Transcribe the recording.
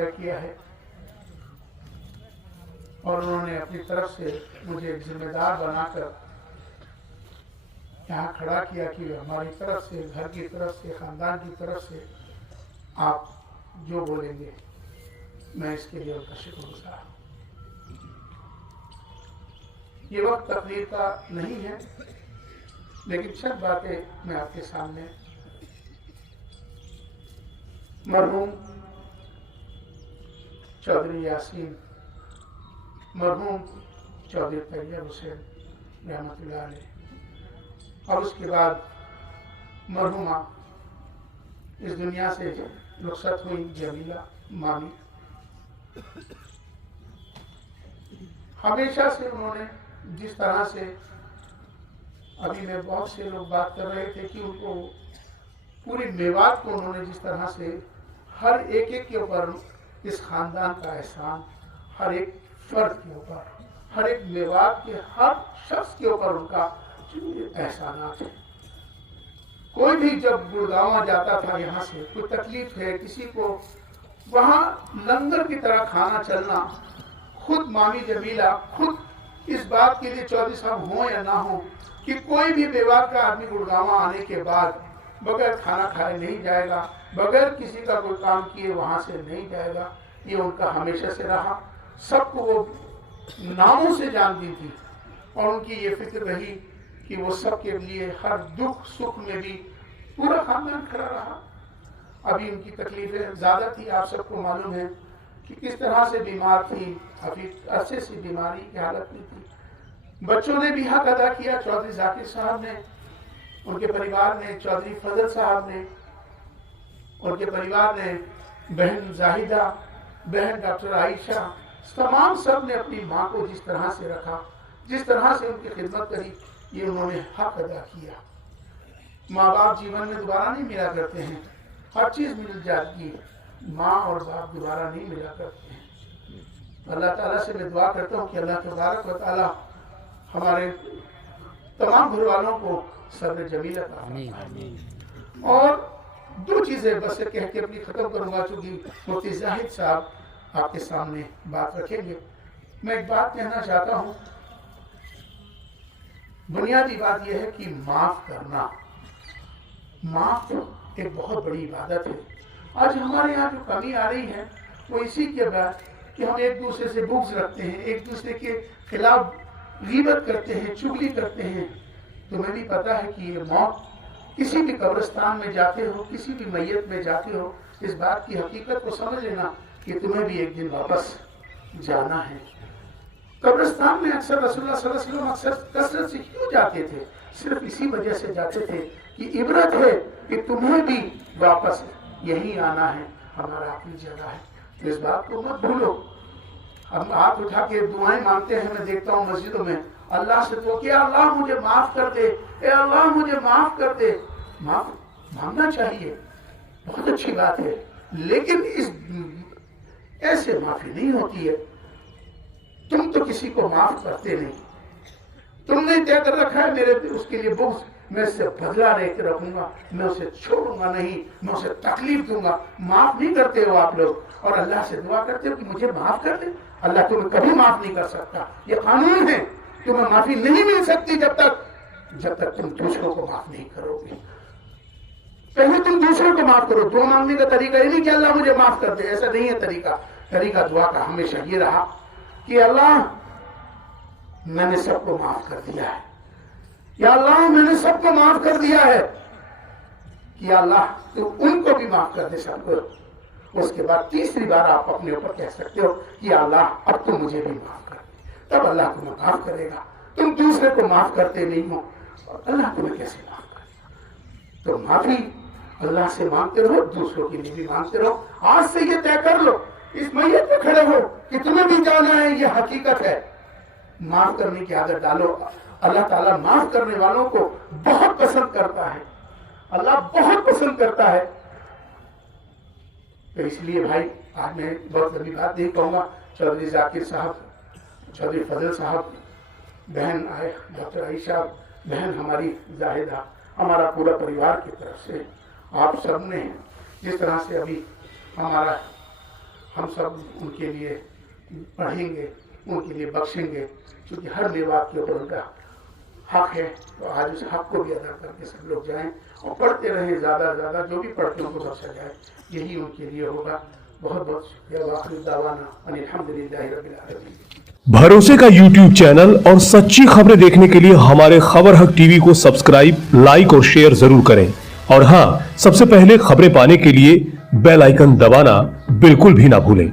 طے کیا ہے اور انہوں نے اپنی طرف سے مجھے ایک ذمہ دار بنا کر یہاں کھڑا کیا کہ ہماری طرف سے، گھر کی طرف سے، خاندان کی طرف سے آپ جو بولیں گے میں اس کے لیے ان کا شکر گزار ہوں۔ یہ وقت تقریر کا نہیں ہے، لیکن چند باتیں میں آپ کے سامنے مرحوم چودھری یاسین، مرحوم چودھری طیب حسین رحمۃ اللہ علیہ، اور اس کے بعد مرحومہ اس دنیا سے رخصت ہوئی جمیلہ مامی، ہمیشہ سے انہوں نے جس طرح سے، ابھی میں بہت سے لوگ بات کر رہے تھے کہ ان کو پوری میوات کو انہوں نے جس طرح سے ہر ایک کے اوپر اس خاندان کا احسان، ہر ایک فرد کے اوپر، ہر ایک میوات کے ہر شخص کے اوپر ان کا احسانات ہیں۔ کوئی بھی جب گڑگاؤں جاتا تھا یہاں سے، کوئی تکلیف ہے کسی کو، وہاں لنگر کی طرح کھانا چلنا، خود مامی جمیلہ خود اس بات کے لیے چودھری صاحب ہوں یا نہ ہوں کہ کوئی بھی بیوات کا آدمی گڑگاؤں آنے کے بعد بغیر کھانا کھائے نہیں جائے گا، بغیر کسی کا کوئی کام کیے وہاں سے نہیں جائے گا، یہ ان کا ہمیشہ سے رہا۔ سب کو وہ ناموں سے جانتی تھی اور ان کی یہ فکر رہی کہ وہ سب کے لیے ہر دکھ سکھ میں بھی پورا خاندان کھڑا رہا۔ ابھی ان کی تکلیفیں زیادہ تھی، آپ سب کو معلوم ہے کہ کس طرح سے بیمار تھی، ابھی عرصے سے بیماری کی حالت میں تھی۔ بچوں نے بھی حق ادا کیا، چودھری ذاکر صاحب نے، ان کے پریوار نے، چودھری فضل صاحب نے، ان کے پریوار نے، بہن زاہدہ، بہن ڈاکٹر عائشہ، تمام سب نے اپنی ماں کو جس طرح سے رکھا، جس طرح سے ان کی خدمت کری، یہ انہوں نے حق ادا کیا۔ ماں باپ جیون میں دوبارہ نہیں ملا کرتے ہیں، ہر چیز مل جاتی ہے، ماں اور باپ دوبارہ نہیں ملا کرتے ہیں۔ اللہ تعالیٰ سے میں دعا کرتا ہوں کہ اللہ تبارک و تعالیٰ ہمارے تمام گھر والوں کو صبر جمیل عطا فرمائے۔ اور دو چیزیں بس کہہ کے اپنی ختم کروں گا، چونکہ مفتی زاہد صاحب آپ کے سامنے بات رکھیں گے۔ میں ایک بات کہنا چاہتا ہوں، بنیادی بات یہ ہے کہ معاف کرنا، معاف ایک بہت بڑی عبادت ہے۔ آج ہمارے یہاں جو کمی آ رہی ہے وہ اسی کے بعد کہ ہم ایک دوسرے سے بغض رکھتے ہیں، ایک دوسرے کے خلاف غیبت کرتے ہیں، چغلی کرتے ہیں۔ تمہیں بھی پتا ہے کہ یہ موت، کسی بھی قبرستان میں جاتے ہو، کسی بھی میت میں جاتے ہو، اس بات کی حقیقت کو سمجھ لینا کہ تمہیں بھی ایک دن واپس جانا ہے۔ قبرستان میں اکثر رسول اللہ صلی اللہ علیہ وسلم اکثر کثرت سے کیوں جاتے تھے؟ صرف اسی وجہ سے جاتے تھے کہ عبرت ہے کہ تمہیں بھی واپس یہی آنا ہے، ہمارا اپنی جگہ ہے، تو اس بات کو مت بھولو۔ ہم ہاتھ اٹھا کے دعائیں مانگتے ہیں، میں دیکھتا ہوں مسجدوں میں، اللہ سے تو کہ اللہ مجھے معاف کر دے، اے اللہ مجھے معاف کر دے۔ معاف مانگنا چاہیے، بہت اچھی بات ہے، لیکن اس ایسے معافی نہیں ہوتی ہے۔ تم تو کسی کو معاف کرتے نہیں، تم نے طے کر رکھا ہے میرے اس کے لیے بغض، میں اس سے بدلہ لے کے رکھوں گا، میں اسے چھوڑوں گا نہیں، میں اسے تکلیف دوں گا۔ معاف نہیں کرتے ہو آپ لوگ، اور اللہ سے دعا کرتے ہو کہ مجھے معاف کر دے۔ اللہ تمہیں کبھی معاف نہیں کر سکتا، یہ قانون ہے۔ تمہیں معافی نہیں مل سکتی جب تک تم دوسروں کو معاف نہیں کرو گے۔ پہلے تم دوسروں کو معاف کرو۔ دعا مانگنے کا طریقہ یہ نہیں کہ اللہ مجھے معاف کر دے، ایسا نہیں ہے طریقہ۔ طریقہ دعا کا ہمیشہ یہ رہا کہ اللہ میں نے سب کو معاف کر دیا ہے، یا اللہ میں نے سب کو معاف کر دیا ہے، یا اللہ تو ان کو بھی معاف کر دے سب کو۔ اس کے بعد تیسری بار آپ اپنے اوپر کہہ سکتے ہو یا اللہ اب تم مجھے بھی معاف کر دے، تب اللہ تمہیں معاف کرے گا۔ تم دوسرے کو معاف کرتے نہیں ہو اور اللہ تمہیں کیسے معاف کرے گا؟ تو معافی اللہ سے مانگتے رہو، دوسروں کے لیے بھی مانگتے رہو۔ آج سے یہ طے کر لو، اس میت پہ کھڑے ہو کہ تمہیں بھی جانا ہے، یہ حقیقت ہے۔ معاف کرنے کی عادت ڈالو۔ اللہ تعالیٰ معاف کرنے والوں کو بہت پسند کرتا ہے، اللہ بہت پسند کرتا ہے۔ تو اس لیے بھائی آج میں بہت لمبی بات نہیں کہوں گا۔ چودھری ذاکر صاحب، چودھری فضل صاحب، بہن ڈاکٹر عائشہ، بہن ہماری زاہدہ، ہمارا پورا پریوار کی طرف سے آپ سب نے جس طرح سے ابھی ہمارا ہم سب ان کے لیے پڑھیں گے، ان کے لیے بخشیں گے، کیونکہ ہر ماں باپ کے اوپر ان کا حق ہے، تو آج اس حق کو بھی ادا کر کے سب لوگ جائیں اور پڑھتے رہیں، زیادہ سے زیادہ جو بھی پڑھتے ان کو بخشا جائے، یہی ان کے لیے ہوگا۔ بہت بہت شکریہ، وآخر دعوانا ان الحمدللہ رب العالمین۔ بھروسے کا یوٹیوب چینل اور سچی خبریں دیکھنے کے لیے ہمارے خبر حق ٹی وی کو سبسکرائب، لائک اور شیئر ضرور کریں، اور ہاں، سب سے پہلے خبریں پانے کے لیے بیل آئیکن دبانا بالکل بھی نہ بھولیں۔